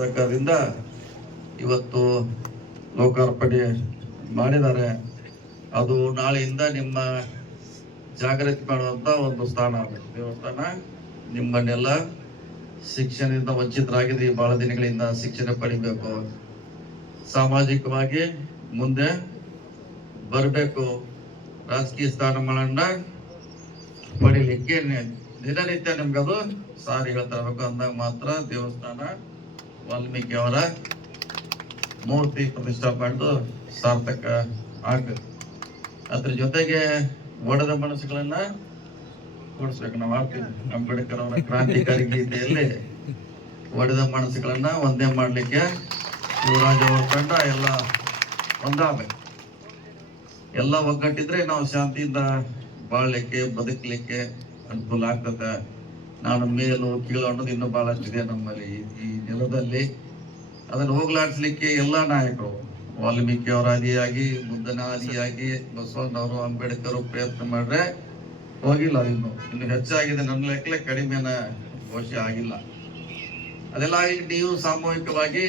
ಸಹಕಾರದಿಂದ ಇವತ್ತು ಲೋಕಾರ್ಪಣೆ ಮಾಡಿದ್ದಾರೆ. ಅದು ನಾಳೆಯಿಂದ ನಿಮ್ಮ ಜಾಗೃತಿ ಮಾಡುವಂತ ಒಂದು ಸ್ಥಾನ ಆಗಬೇಕು. ದೇವಸ್ಥಾನ ನಿಮ್ಮನ್ನೆಲ್ಲ ಶಿಕ್ಷಣದಿಂದ ವಂಚಿತರಾಗಿದ್ರಿ, ಬಹಳ ದಿನಗಳಿಂದ ಶಿಕ್ಷಣ ಪಡಿಬೇಕು, ಸಾಮಾಜಿಕವಾಗಿ ಮುಂದೆ ಬರಬೇಕು, ರಾಜಕೀಯ ಸ್ಥಾನಮಾನಗಳನ್ನ ಪಡಿಲಿಕ್ಕೆ ದಿನನಿತ್ಯ ನಿಮ್ಗದು ಸಾರಿ ಹೇಳ್ತಾ ಇರ್ಬೇಕು. ಅಂದಾಗ ಮಾತ್ರ ದೇವಸ್ಥಾನ ವಾಲ್ಮೀಕಿ ಅವರ ಮೂರ್ತಿ ಪ್ರತಿಷ್ಠಾಪನೆ ಸಾರ್ಥಕ ಆಗ್ಬೇಕು. ಅದ್ರ ಜೊತೆಗೆ ಒಡೆದ ಮನಸ್ಸುಗಳನ್ನ ಕೂಡಿಸ್ಬೇಕು. ನಾವು ಮಾಡ್ತೀವಿ ಅಂಬೇಡ್ಕರ್ ಅವರ ಕ್ರಾಂತಿಕಾರಿ ಗೀತೆಯಲ್ಲಿ ಒಡೆದ ಮನಸ್ಸುಗಳನ್ನ ಒಂದೇ ಮಾಡ್ಲಿಕ್ಕೆ ಶಿವರಾಜ್ ಅವರ ತಂಡ ಎಲ್ಲ ಒಂದಾಗಬೇಕು. ಎಲ್ಲ ಒಗ್ಗಟ್ಟಿದ್ರೆ ನಾವು ಶಾಂತಿಯಿಂದ ಬಾಳ್ಲಿಕ್ಕೆ ಬದುಕಲಿಕ್ಕೆ ಅನುಕೂಲ ಆಗ್ತದೆ. ನಾನು ಮೇಲು ಕೀಳು ಅನ್ನೋದು ಇನ್ನೂ ಬಹಳಷ್ಟಿದೆ ನಮ್ಮಲ್ಲಿ ಈ ನೆಲದಲ್ಲಿ. ಅದನ್ನು ಹೋಗ್ಲಾಡಿಸ್ಲಿಕ್ಕೆ ಎಲ್ಲ ನಾಯಕರು, ವಾಲ್ಮೀಕಿ ಅವರ ಆದಿಯಾಗಿ, ಬುದ್ಧನ ಆದಿಯಾಗಿ, ಬಸವಣ್ಣವರು, ಅಂಬೇಡ್ಕರ್ ಪ್ರಯತ್ನ ಮಾಡ್ರೆ ಹೋಗಿಲ್ಲ. ಇನ್ನು ಹೆಚ್ಚಾಗಿದೆ, ನನ್ನ ಲೆಕ್ಕಲೆ ಕಡಿಮೆನ ಘೋಷಣೆ ಆಗಿಲ್ಲ. ಅದೆಲ್ಲ ನೀವು ಸಾಮೂಹಿಕವಾಗಿ